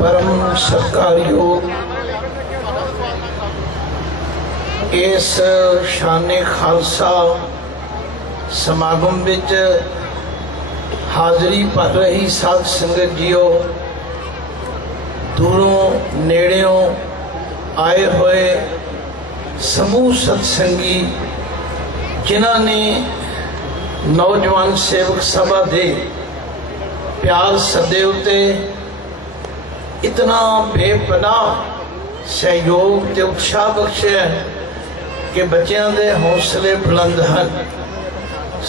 परम सत्कारयोग इस शाने खालसा समागम विच हाज़री भर रही साध संगत जीओ, दूरों नेड़ियों आए हुए समूह सत्संगी जिन्हां ने नौजवान सेवक सभा दे प्यार सदे उत्ते इतना बेपनाह सहयोग ते उत्साह बख्शिया कि बच्चों के हौसले बुलंद हैं।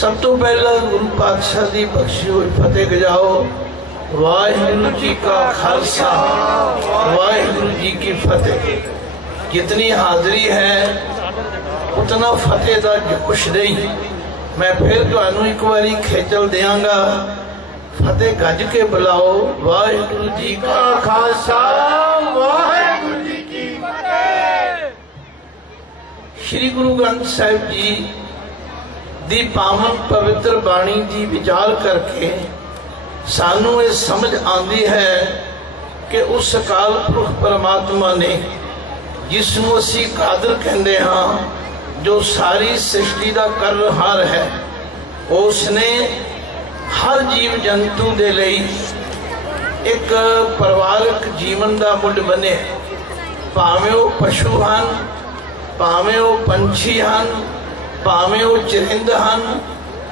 सब तो पहला गुरु पातशाह की बख्शी हुई फतेह गजाओ। वाहिगुरु जी का खालसा, वाहिगुरु जी की फतेह। जितनी हाजिरी है उतना फतेह का जोश नहीं। मैं फिर तुहानू एक बारी खेचल देंगा, फतेह गज के बुलाओ। वाहिगुरु जी का खालसा, वाहिगुरु जी की फतेह। श्री गुरु ग्रंथ साहिब जी दी पावन पवित्र बाणी की विचार करके सानू ये समझ आती है कि उस अकाल पुरख परमात्मा ने जिसनों असी कादर कहते हाँ, जो सारी सृष्टि का करनहार है, उसने हर जीव जंतु दे लई एक परिवारक जीवन का मुड बने। भावें वो पशु हैं, भावें वो पंछी हैं, भावें वो चरिंद हैं,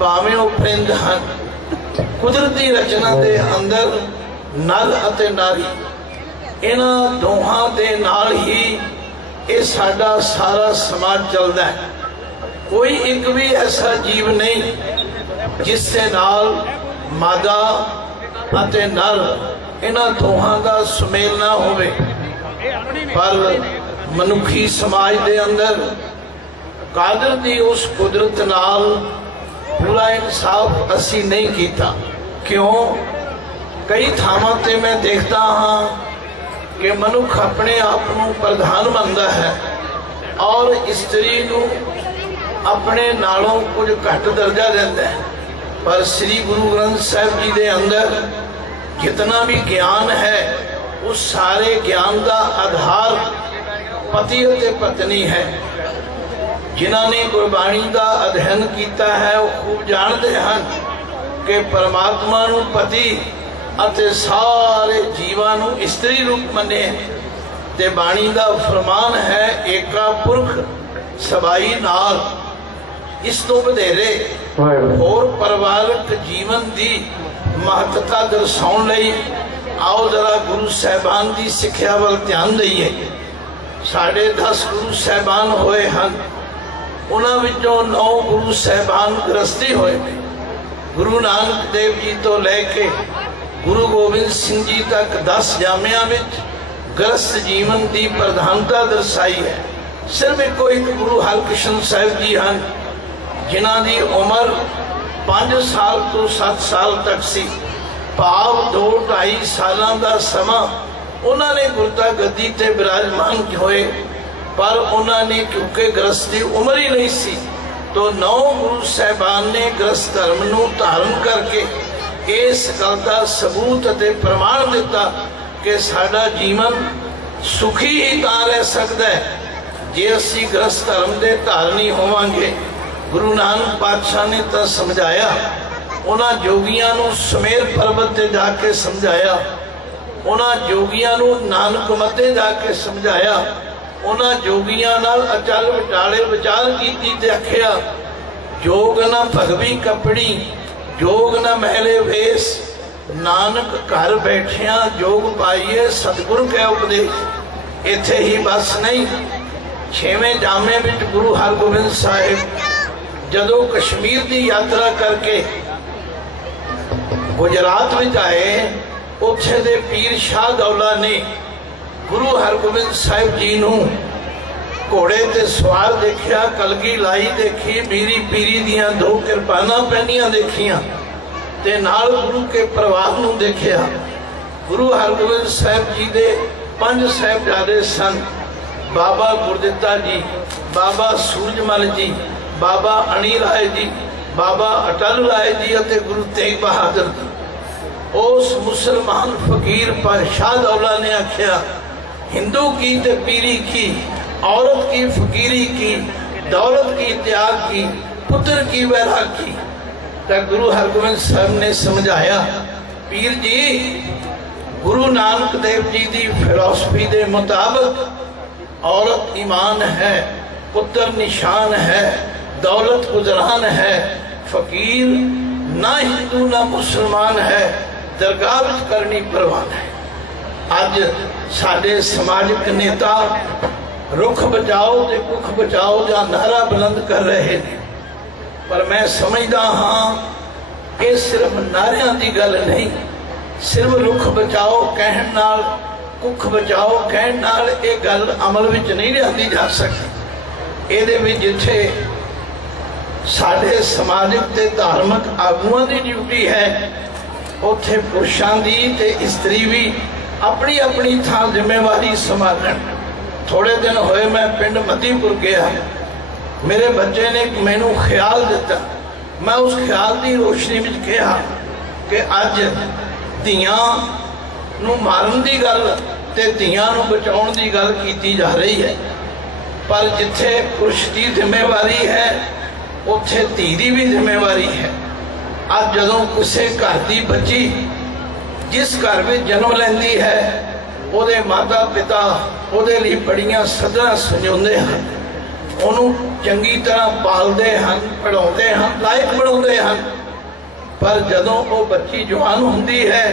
भावें वो परिंद हैं। कुदरती रचना के अंदर नर अते नारी, इन्हां दोहां दे नाल ही ये साडा सारा समाज चलता है। कोई एक भी ऐसा जीव नहीं जिससे नाल मादा अते नर इन्हां दोहां दा सुमेल ना होवे। पर मनुखी समाज दे अंदर कादर दी उस कुदरत नाल पूरा इंसाफ असी नहीं कीता। क्यों? कई थावां ते मैं देखता हाँ कि मनुख अपने आप को प्रधान मानता है और स्त्री को अपने नालों कुछ घट दर्जा देता है। पर श्री गुरु ग्रंथ साहिब जी के अंदर जितना भी ज्ञान है उस सारे ज्ञान का आधार पति और पत्नी है। जिन्होंने गुरबाणी का अध्ययन किया है वो खूब जानते हैं कि परमात्मा नू पति अते सारे जीवां नू स्त्री रूप मने। ते बाणी का फरमान है एका पुरख सबाई नाल। इस तो वधेरे होर परिवारक जीवन की महत्ता दर्शाउण लई आओ जरा गुरु साहिबान की सिक्ख्या वल ध्यान दईए। साढ़े 10 गुरु साहिबान होए हैं, उन्हां विचों 9 गुरु साहिबान गृहस्थी होए ने। गुरु नानक देव जी तो लैके गुरु गोबिंद सिंह जी तक 10 जामियां विच गृहस्थ जीवन की प्रधानता दर्शाई है। सिर्फ एक गुरु हरकृष्ण साहिब जी हैं जिन्हां दी उम्र 5 साल तो 7 साल तक सी। भाव 2-2.5 सालों का समा उन्होंने गुरता गद्दी ते विराजमान होए, पर उन्होंने क्योंकि गृहस्थी उम्र ही नहीं सी तो 9 गुरु साहिबान ने गृहस्थ धर्म नू धारण करके इस गल का सबूत अते प्रमाण दिता कि साडा जीवन सुखी ही तां रह सकता है जे असी गृहस्थ धर्म के धारणी होवांगे। गुरु नानक पातशाह ने तो समझाया, उन्हां जोगियां नू सुमेर पर्वत ते जाके समझाया, उन्हां जोगियां नू नानक मते जाके समझाया, उन्हां जोगियां नाल अचल विचाले विचार कीती ते आखिया जोग ना भगवी कपड़ी, जोग न महले वेश, नानक घर बैठिया जोग पाइए सतगुरु के उपदेश। इत्थे ही बस नहीं, 6वें जामे विच गुरु हरगोबिंद साहिब जदों कश्मीर की यात्रा करके गुजरात में आए, उत्थे दे पीर शाह दौला ने गुरु हरगोबिंद साहिब जी नू घोड़े ते सवार देखिया, कलगी लाई देखी, बीरी पीरी दियां 2 किरपाना पहनिया देखिया ते नाल गुरु के प्रवाह नू देखिया। गुरु हरगोबिंद साहिब जी दे 5 साहिबजादे सन, बाबा गुरदित्ता जी, बाबा सूरजमल जी, बाबा अणी राय जी, बाबा अटल राय जी और गुरु तेग बहादुर जी। उस मुसलमान फकीर पर शाह दौला ने आख्या, हिंदू की ते पीरी की, औरत की फकीरी की, दौलत की त्याग की, पुत्र की वैरागी। तो गुरु हरगोबिंद साहब ने समझाया, पीर जी गुरु नानक देव जी की फिलॉसफी के मुताबिक औरत ईमान है, पुत्र निशान है, दौलत गुजरान है, फकीर ना हिंदू ना मुसलमान है, दरगाह विच करनी परवान है। अज साडे समाजिक नेता रुख बचाओ ते कुख बचाओ जा नारा बुलंद कर रहे हैं, पर मैं समझदा हाँ कि सिर्फ नारियां की गल नहीं, सिर्फ रुख बचाओ कहण नाल, कुख बचाओ कहण नाल ये गल अमल विच नहीं लिआंदी जा सकती। इहदे विच जिथे साडे समाजिक ते धार्मिक आगुआं की ड्यूटी है, उत्थे पुरुषां दी ते इस्त्री भी अपनी अपनी थां जिम्मेवारी संभालन। थोड़े दिन होए मैं पिंड मतीपुर गया, मेरे बच्चे ने मैनू ख्याल दिता, मैं उस ख्याल की रोशनी में कहा कि अज धीआं नूं मारन की गल ते धीआं नूं बचाउण की गल की जा रही है, पर जिथे पुरुष की जिम्मेवारी है उत्थे धी की भी जिम्मेवारी है। अज जदों किसी घर की बच्ची जिस घर में जन्म लैंदी है, ਉਹਦੇ माता पिता ਉਹਦੇ ਲਈ बड़ियां सदरां सजाउंदे हैं, ਉਹਨੂੰ चंगी तरह पालते हैं, पढ़ाते हैं, लायक बनाते हैं, पर जदों वो बच्ची जवान होंदी है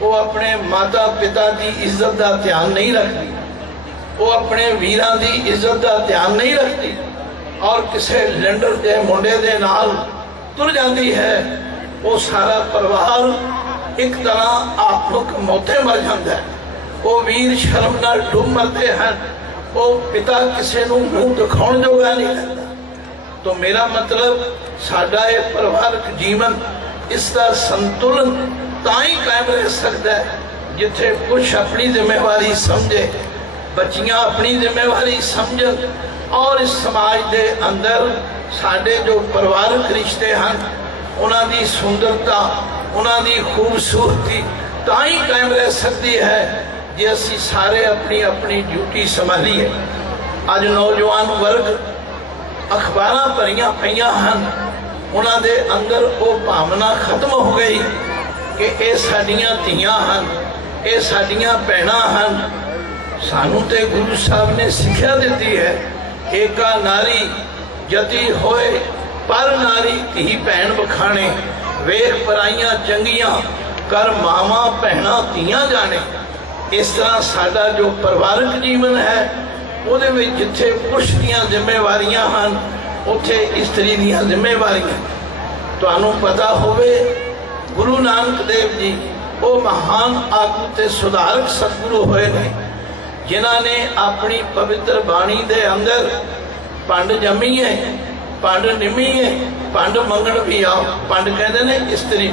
वो अपने माता पिता की इज्जत का ध्यान नहीं रखती, वो अपने वीरां की इज्जत का ध्यान नहीं रखती और किसी लंडर के मुंडे दे नाल तुर जाती है। वो सारा परिवार एक तरह आत्मक मौते मर जाता है, वो वीर शर्म नाल डूब मरते हैं, वो पिता किसी को मुंह दिखाने जोगा नहीं रहता। तो मेरा मतलब साडा ये परिवारक जीवन, इसका संतुलन ताई कायम रह सकता है जिथे कुछ अपनी जिम्मेवारी समझे, बच्चियां अपनी जिम्मेवारी समझन और इस समाज के अंदर साडे जो परिवारक रिश्ते हैं उन्हां दी सुंदरता, उन्हां दी खूबसूरती ताई कायम रह सकती है जे असी सारे अपनी अपनी ड्यूटी संभालीए। अज नौजवान वर्ग अखबारां भरियां पईयां हन, उन्हां दे अंदर वो भावना खत्म हो गई कि ये साडियां धीआं हन, ये साडियां भैणां हन। सानू ते गुरु साहब ने सिक्ख्या दी है, एका नारी जती होए पर नारी धी भैण बखाने, वेख पराइयां चंगियां कर मावां भैणां धीआं जाने। इस तरह साडा जो परिवारक जीवन है उहदे विच जिथे पुरुष दीआं जिम्मेवारियां हन उत्थे इस्त्री दीआं जिम्मेवारियां। तुहानूं पता होवे गुरु नानक देव जी वो महान आगू ते सुधारक सतगुरु होए ने, जिन्हां ने अपनी पवित्र बाणी दे अंदर पंड जमी है, पंड निमी है, पंड मंगण भी आओ। पंड कहते ने इस्त्री,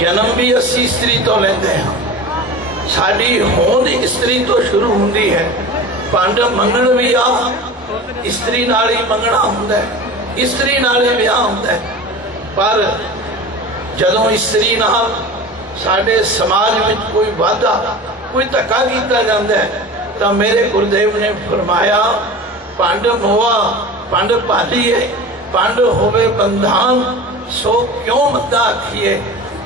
जन्म भी असी इस्त्री तो लेंदे हां, साडी होंद इस्त्री तो शुरू होंदी है। पंड मंगण भी आ, इस्त्री नाल ही मंगना हुंदा है, इस्त्री नाल ही विआह हुंदा है। पर जदों इस्त्री नाल साडे समाज में कोई वाधा, कोई धक्का कीता जांदा है, तो मेरे गुरुदेव ने फरमाया, पंड मोआ पंड पालीए, पंड होवे बंधान, सो क्यों मत आखिए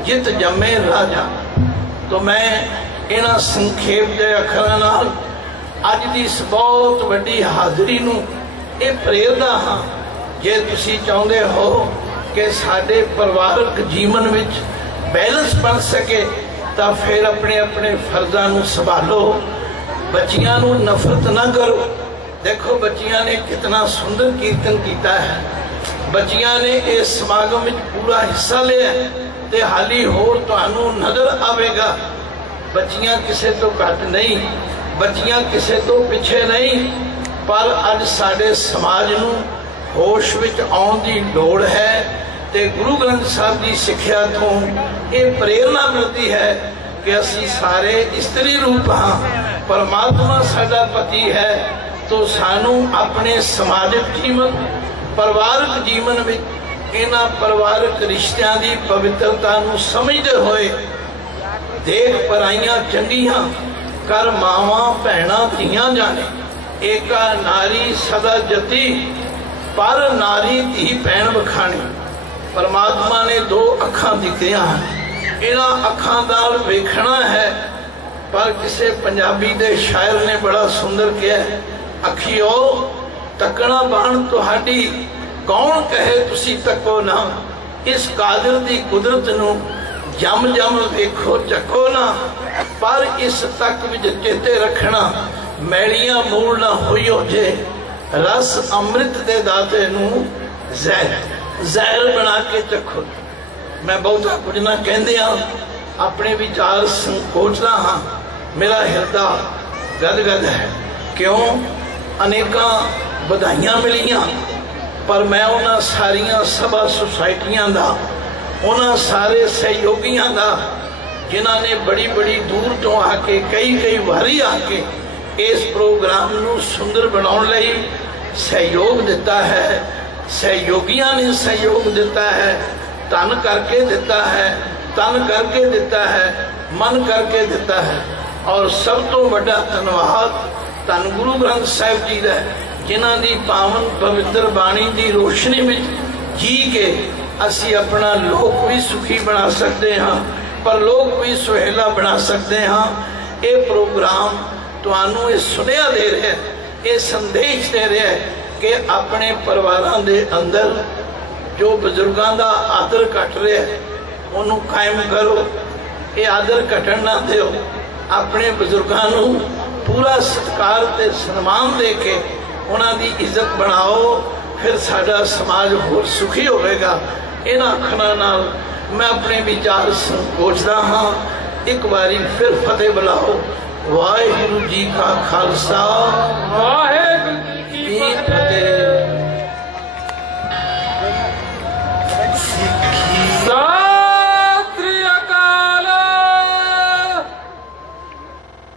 जित जमे राजा। तो मैं इन्हां संखेप के अखरां नाल अज की इस बहुत वड्डी हाज़री नूं ये प्रेरदा हाँ, जे तुसीं चाहुंदे हो कि साडे परिवारक जीवन विच बैलेंस बन सके तो फिर अपने अपने फर्जां नूं संभालो, बच्चियां नूं नफरत ना करो। देखो बच्चियां ने कितना सुंदर कीर्तन किया है, बच्चियां ने इस समागम में पूरा हिस्सा लिया ते हाली होर तुहानूं नज़र आवेगा। बच्चियां किसी तो घट नहीं, बच्चियां किसी तो पिछे नहीं, पर अज साडे समाज नूं होश विच आउण दी लोड़ है ते गुरु ग्रंथ साहब की सिक्ख्या तो ये प्रेरणा मिलती है कि असी सारे इस्त्री रूप हाँ, परमात्मा साडा पति है। तो सानू अपने समाजिक जीवन, परिवारक जीवन में इन्हां परिवारक रिश्तियां दी पवित्रता नूं समझदे होए देख पराइयां चंगियां कर मावां भैणां धीआं जाने एका नारी सदा जती पर नारी धी भैण बखानी। परमात्मा ने दो अखां दित्तियां इन्हां अखां नाल वेखना है। पर किसी पंजाबी दे शायर ने बड़ा सुंदर कहा अखियो तकना बाण तुहाडी कौन कहे तुसी तको ना इस कादिर दी कुदरत नूं जम जम वेखो चको ना पर इस तक विच चेते रखना मैलियां मूल ना होइयो जे रस अमृत दे दाते नूं जहर बना के चखो। मैं बहुता कुछ ना कहंदिया अपने विचार संकोचदा हाँ मेरा हिरदा गदगद है क्यों अनेकां बधाइयां मिलियां पर मैं उन्हां सारियां सभा सुसाइटियां दा उन्हां सारे सहयोगियां दा जिन्हां ने बड़ी बड़ी दूर तो आके कई वारी आके इस प्रोग्राम नूं सुंदर बनाउण लई सहयोग दिता है। सहयोगियां ने सहयोग दिता है तन करके दिता है तन करके दिता है मन करके दिता है। और सब तो बड़ा धन्यवाद धन गुरु ग्रंथ साहिब जी का जिन्हां दी पावन पवित्र बाणी की रोशनी में जी के असी अपना लोक भी सुखी बना सकते हाँ पर लोक भी सुहेला बना सकते हाँ। ये प्रोग्राम तुहानू ये सुनिया दे रहा है ये संदेश दे रहा है कि अपने परिवारों के अंदर जो बजुर्गों का आदर घट रहा है उन्होंने कायम करो। ये आदर घटन ना दो अपने बजुर्गों को पूरा सत्कार ते सन्मान दे के उन्होंने इज्जत बनाओ फिर साडा समाज होर सुखी होगा। इन्हां अखां नाल मैं अपने विचार संकोचदा हाँ। एक बारी फिर फतेह बुलाओ वाहिगुरू जी का खालसा वाहिगुरू